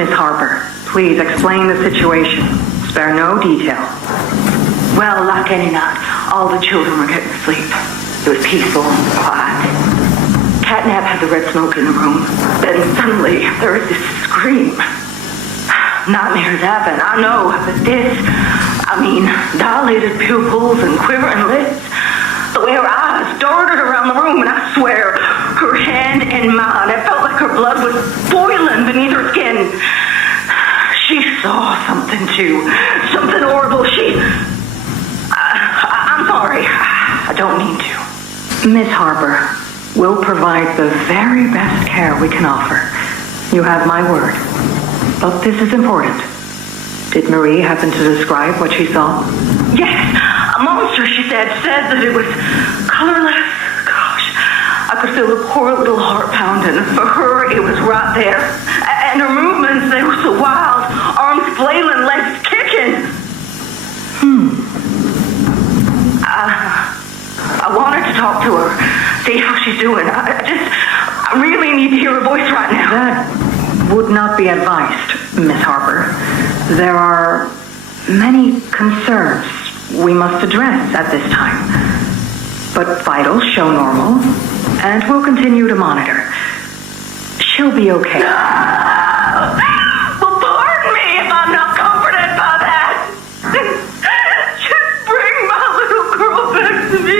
Miss Harper, please explain the situation. Spare no detail. Well, like any night, all the children were getting asleep. It was peaceful and quiet. CatNap had the red smoke in the room. Then suddenly, there was this scream. Nightmares happen, I know, but this, dilated pupils and quivering lips. The way her eyes darted around the room, and I swear, her hand in mine, it felt like her blood was boiling beneath her skin. She saw something too, something horrible. I'm sorry, I don't mean to. Miss Harper, we'll provide the very best care we can offer. You have my word. But this is important. Did Marie happen to describe what she saw? Yes, a monster, she said that it was colorless. Gosh, I could feel the poor little heart pounding. For her, it was right there. And her movements, they were so wild. Arms flailing, legs kicking. I wanted to talk to her, see how she's doing. I really need to hear her voice right now. That would not be advised, Miss Harper. There are many concerns we must address at this time. But vitals show normal, and we'll continue to monitor. She'll be okay. Well, pardon me if I'm not comforted by that. Just bring my little girl back to me.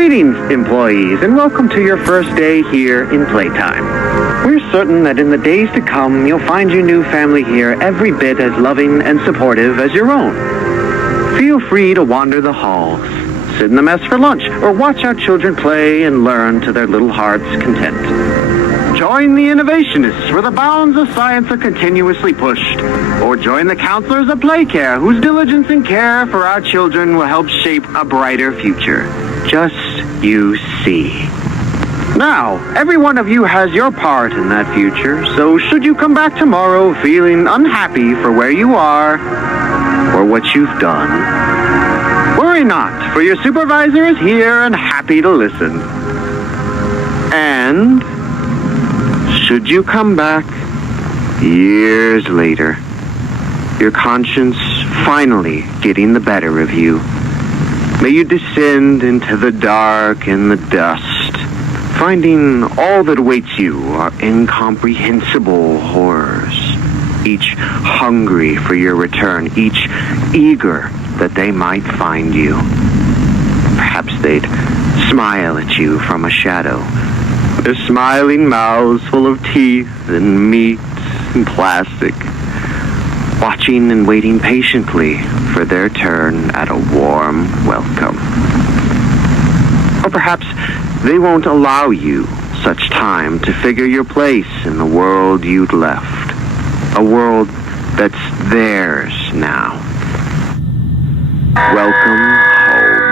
Greetings, employees, and welcome to your first day here in Playtime. We're certain that in the days to come, you'll find your new family here every bit as loving and supportive as your own. Feel free to wander the halls, sit in the mess for lunch, or watch our children play and learn to their little hearts' content. Join the innovationists where the bounds of science are continuously pushed, or join the counselors of Playcare whose diligence and care for our children will help shape a brighter future. Just you see. Now, every one of you has your part in that future, so should you come back tomorrow feeling unhappy for where you are or what you've done, worry not, for your supervisor is here and happy to listen. And should you come back years later, your conscience finally getting the better of you, may you descend into the dark and the dust, finding all that awaits you are incomprehensible horrors, each hungry for your return, each eager that they might find you. Perhaps they'd smile at you from a shadow, their smiling mouths full of teeth and meat and plastic, watching and waiting patiently for their turn at a warm welcome. Or perhaps they won't allow you such time to figure your place in the world you'd left, a world that's theirs now. Welcome home.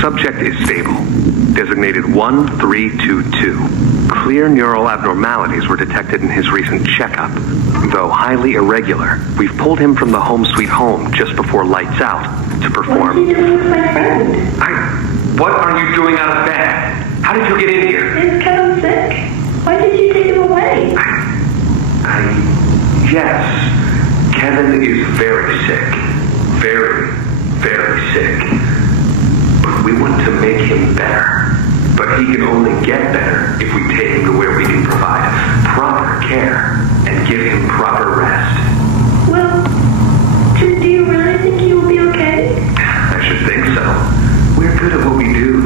Subject is stable. Designated 1322. Clear neural abnormalities were detected in his recent checkup. Though highly irregular, we've pulled him from the home sweet home just before lights out to perform. What are you doing with my friend? What are you doing out of bed? How did you get in here? Is Kevin sick? Why did you take him away? Yes. Kevin is very sick. Very, very sick. But we want to make him better. But he can only get better if we take him to where we can provide proper care and give him proper rest. Well, do you really think he will be okay? I should think so. We're good at what we do.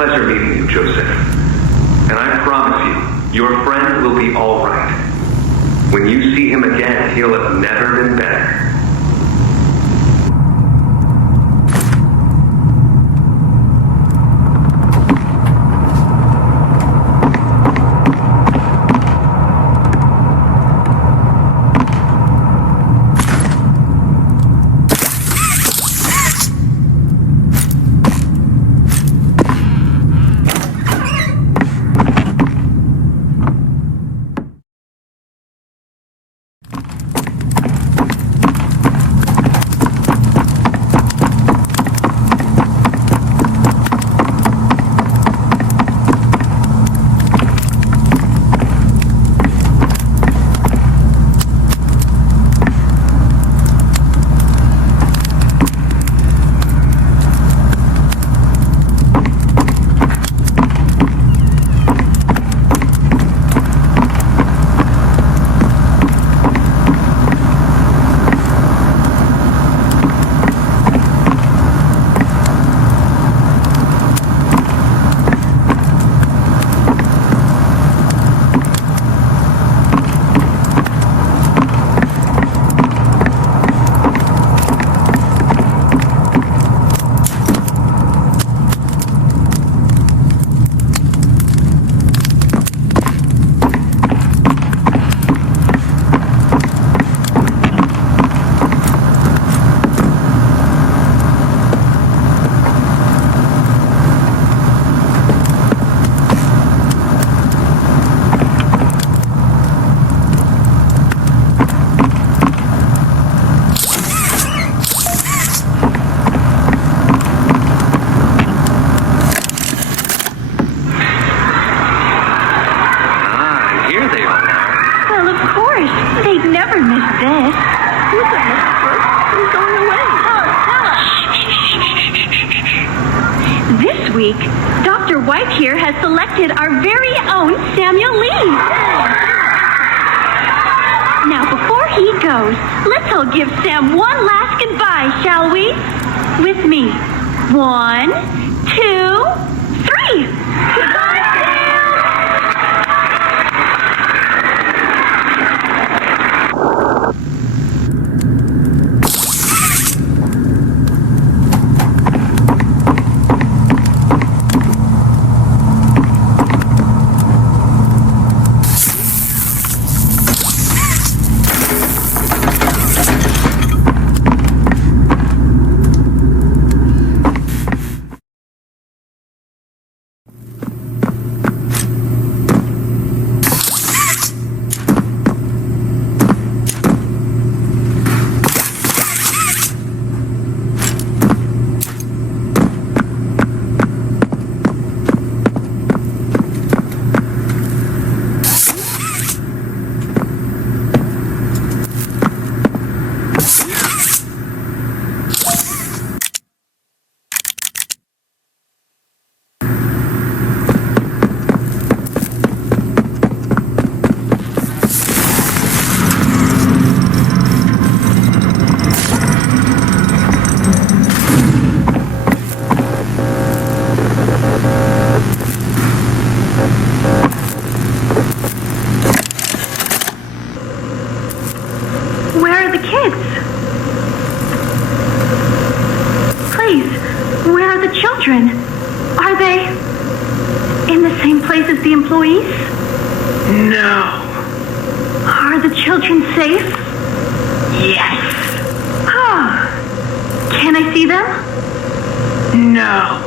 pleasure meeting you, Joseph. And I promise you, your friend will be all right. When you see him again, he'll have never been better. Dr. White here has selected our very own Samuel Lee. Now, before he goes, let's all give Sam one last goodbye, shall we? With me. 1, 2, 3. Goodbye, Sam! Are they in the same place as the employees? No. Are the children safe? Yes. Oh. Can I see them? No.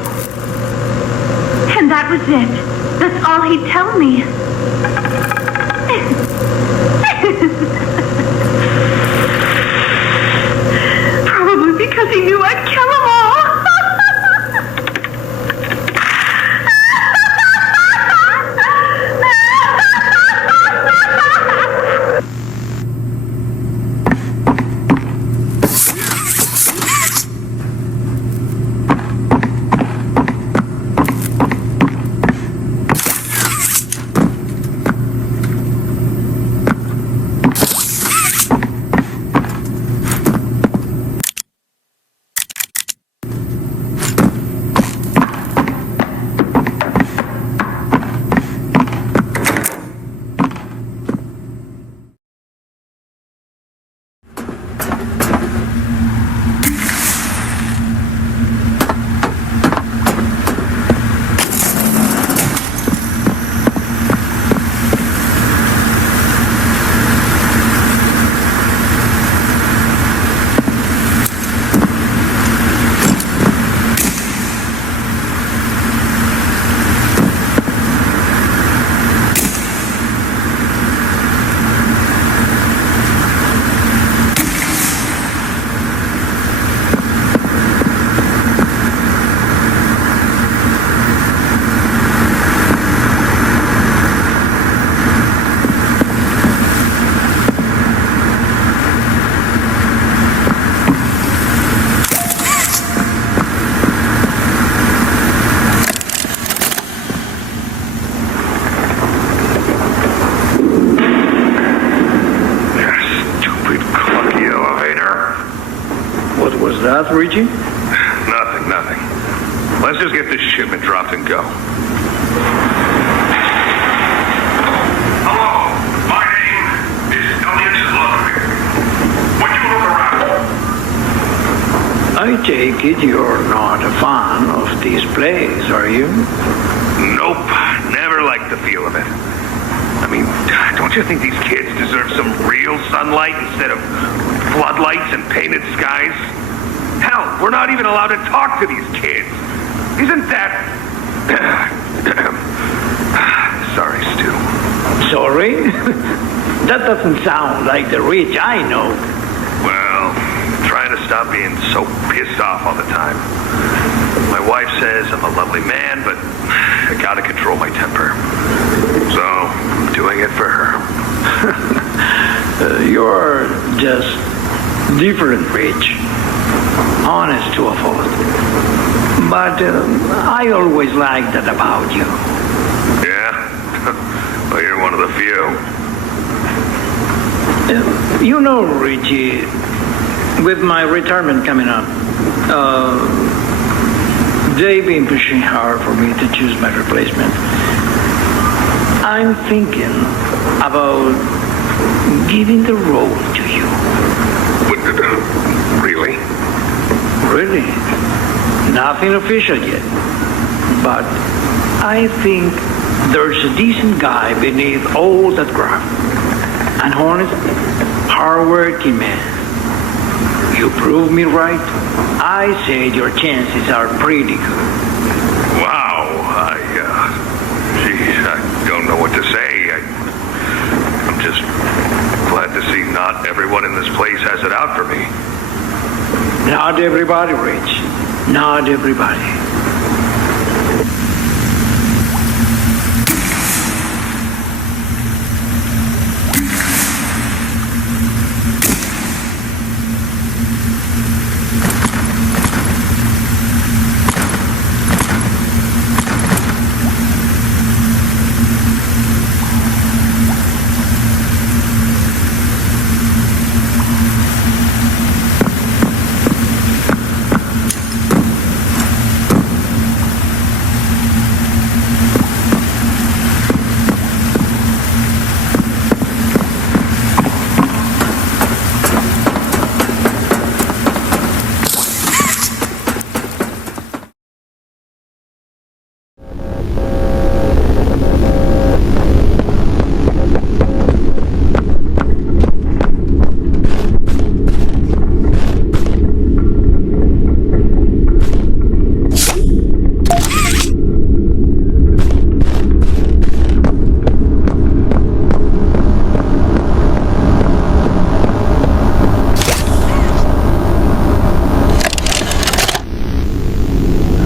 And that was it. That's all he'd tell me. Probably because he knew I'd kill them all. that, Richie? Nothing. Let's just get this shipment dropped and go. Hello, my name is Lovitz. Would you look around? I take it you're not a fan of these plays, are you? Nope, never liked the feel of it. I mean, don't you think these kids deserve some real sunlight instead of floodlights and painted skies? Hell, we're not even allowed to talk to these kids. Isn't that... Sorry, Stu. Sorry? That doesn't sound like the Rich I know. Well, trying to stop being so pissed off all the time. My wife says I'm a lovely man, but I gotta control my temper. So, I'm doing it for her. You're just different, Rich. Honest to a fault. But I always liked that about you. Yeah? Well, you're one of the few. You know, Richie, with my retirement coming up, they've been pushing hard for me to choose my replacement. I'm thinking about giving the role to you. Really? Really? Nothing official yet. But I think there's a decent guy beneath all that graft. An honest, hard-working man. You prove me right. I said your chances are pretty good. Wow. Geez, I don't know what to say. I'm just glad to see not everyone in this place has it out for me. Not everybody, Rich. Not everybody.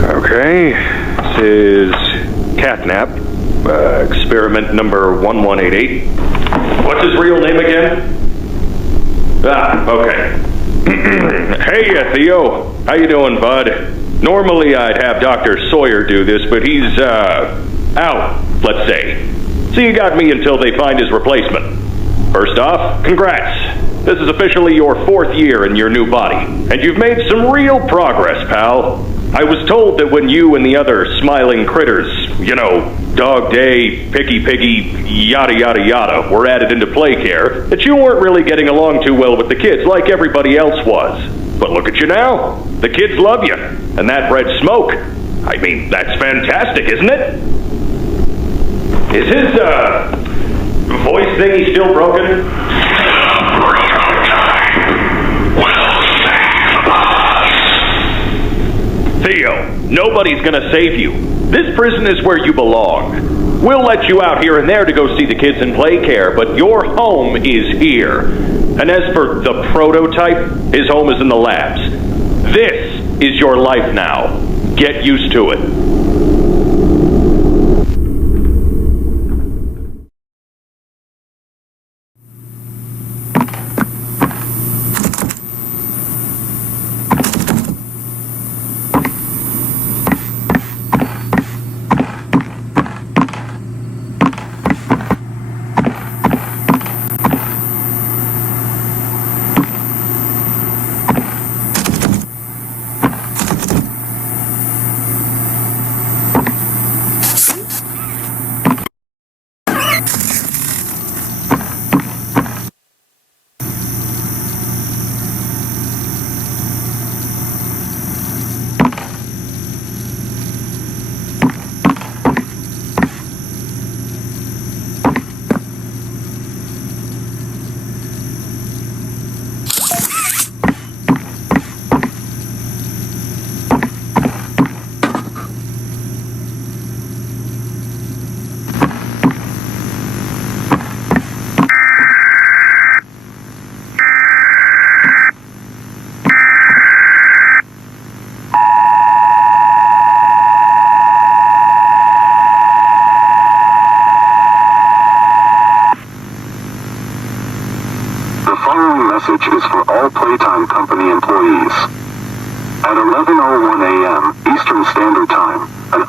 Okay, this is CatNap, experiment number 1188. What's his real name again? Okay. Hey, Theo. How you doing, bud? Normally I'd have Dr. Sawyer do this, but he's, out, let's say. So you got me until they find his replacement. First off, congrats. This is officially your 4th year in your new body, and you've made some real progress, pal. I was told that when you and the other smiling critters, you know, Dog Day, Picky Piggy, yada yada yada, were added into play care, that you weren't really getting along too well with the kids like everybody else was. But look at you now. The kids love you. And that red smoke, I mean, that's fantastic, isn't it? Is his, voice thingy still broken? Theo, nobody's gonna save you. This prison is where you belong. We'll let you out here and there to go see the kids in play care, but your home is here. And as for the prototype, his home is in the labs. This is your life now. Get used to it.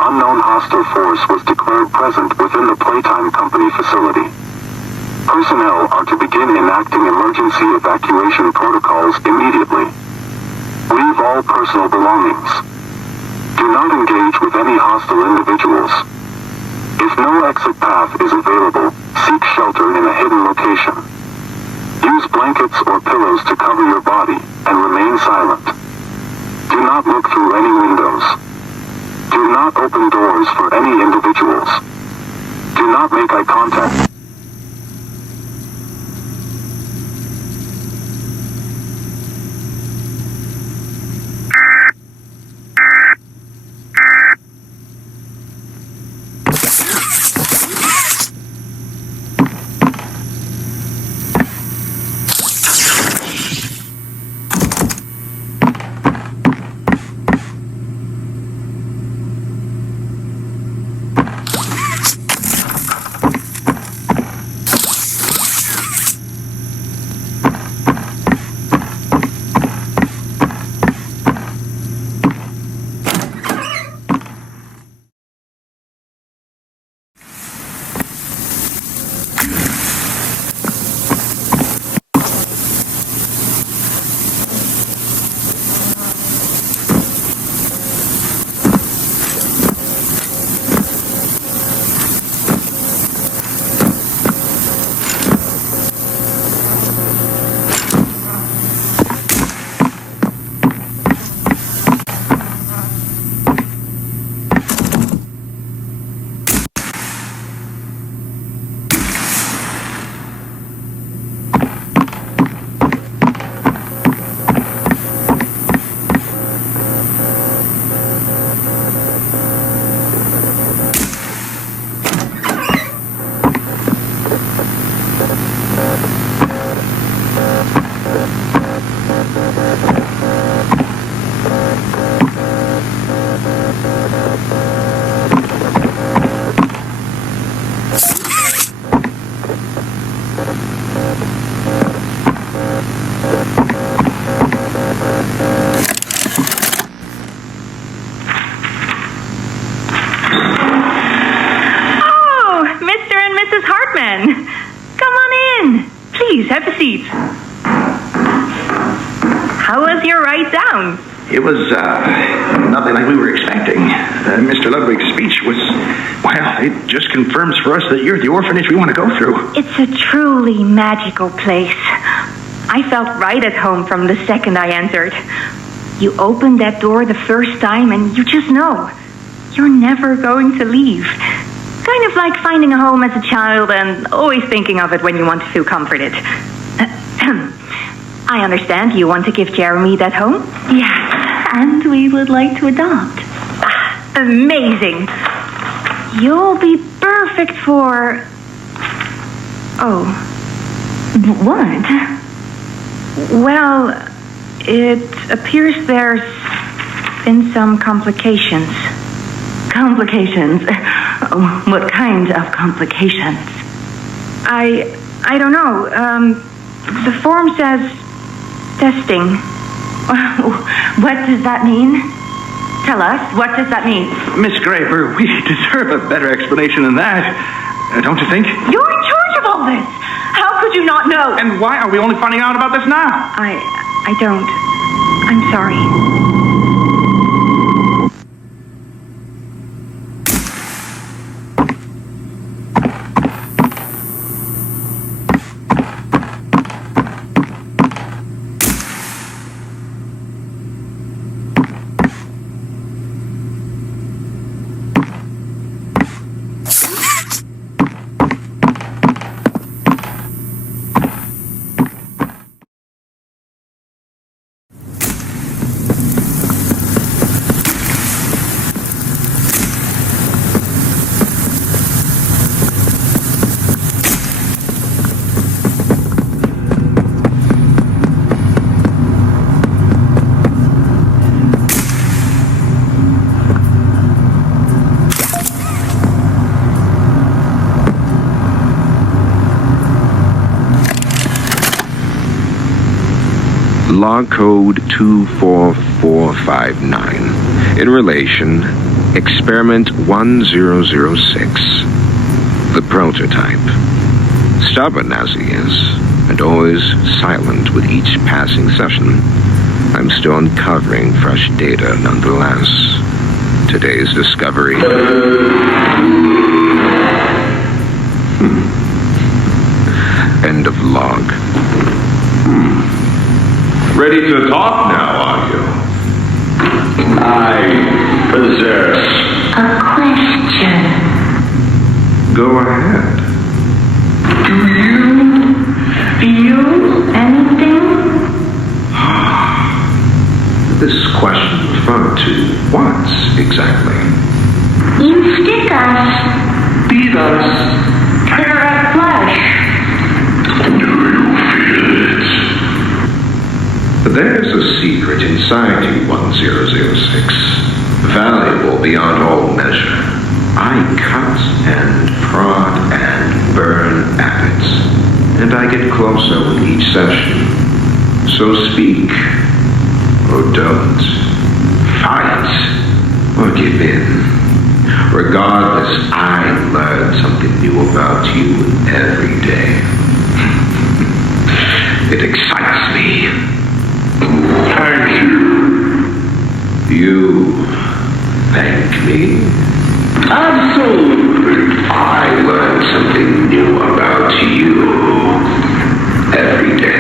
unknown hostile force was declared present within the Playtime Company facility. Personnel are to begin enacting emergency evacuation protocols immediately. Leave all personal belongings. Do not engage with any hostile individuals. If no exit path is available, seek shelter in a hidden location. Use blankets or pillows to cover your body and remain silent. Do not look through any windows. Do not open doors for any individuals. Do not make eye contact. Have a seat. How was your ride down? It was nothing like we were expecting. Mr. Ludwig's speech was, well, it just confirms for us that you're the orphanage we want to go through. It's a truly magical place. I felt right at home from the second I entered. You open that door the first time and you just know you're never going to leave. Kind of like finding a home as a child and always thinking of it when you want to feel comforted. I understand you want to give Jeremy that home? Yes, and we would like to adopt. Amazing. You'll be perfect for... Oh. What? Well, it appears there's been some complications. Complications? What kind of complications? I don't know. The form says testing. What does that mean? Tell us, what does that mean? Miss Graber, we deserve a better explanation than that. Don't you think? You're in charge of all this. How could you not know? And why are we only finding out about this now? I don't. I'm sorry. Log code 24459. In relation, Experiment 1006. The prototype. Stubborn as he is, and always silent with each passing session, I'm still uncovering fresh data nonetheless. Today's discovery. End of log. Ready to talk now, are you? I possess A question. Go ahead. Do you feel anything? This question referred to what exactly? You stick us, beat us, tear at flesh. Do you feel it? There's a secret inside you, 1006. Valuable beyond all measure. I cut and prod and burn at it, and I get closer with each session. So speak, or don't. Fight, or give in. Regardless, I learn something new about you every day. It excites me. Thank you. You thank me? Absolutely. I learn something new about you every day.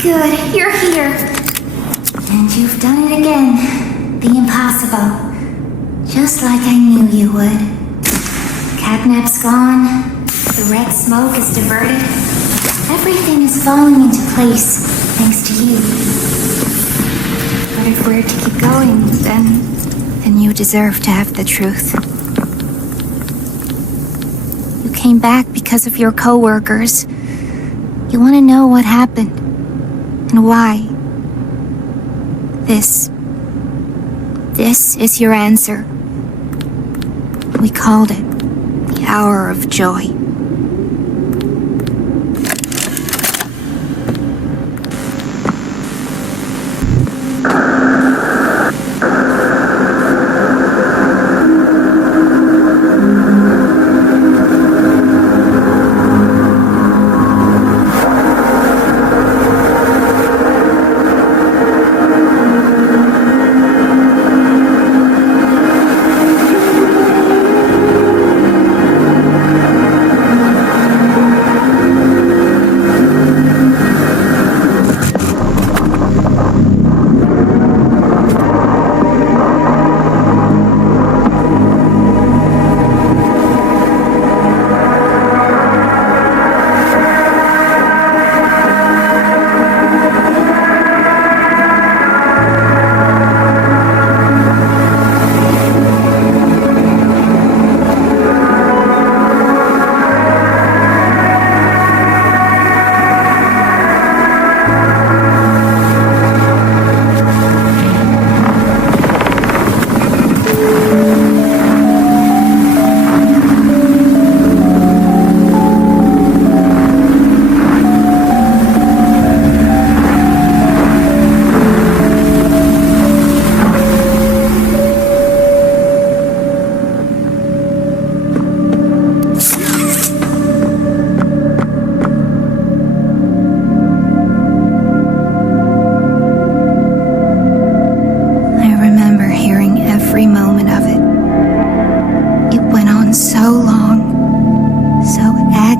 Good, you're here. And you've done it again. The impossible. Just like I knew you would. CatNap's gone. The red smoke is diverted. Everything is falling into place, thanks to you. But if we're to keep going, then you deserve to have the truth. You came back because of your co-workers. You want to know what happened. And why? This is your answer. We called it the hour of joy.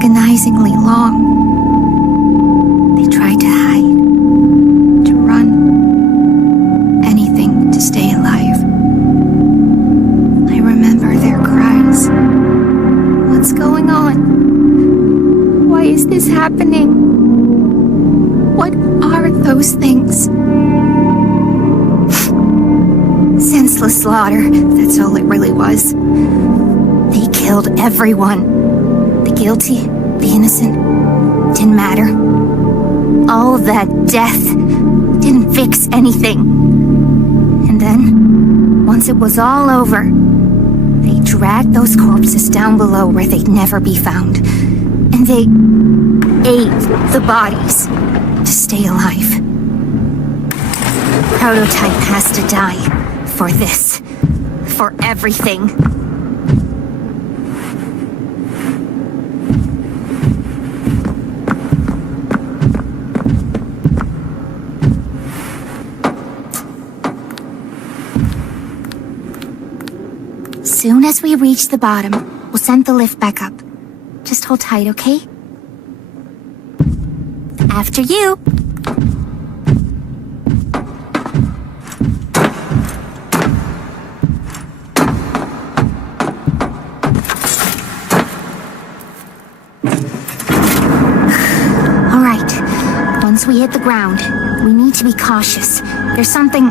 Agonizingly long. They tried to hide, to run, anything to stay alive. I remember their cries. What's going on? Why is this happening? What are those things. Senseless slaughter, that's all it really was. They killed everyone. The guilty, the innocent, didn't matter. All of that death didn't fix anything. And then, once it was all over, they dragged those corpses down below where they'd never be found. And they ate the bodies to stay alive. Prototype has to die for this, for everything. Soon as we reach the bottom, we'll send the lift back up. Just hold tight, okay? After you. All right. Once we hit the ground, we need to be cautious. There's something...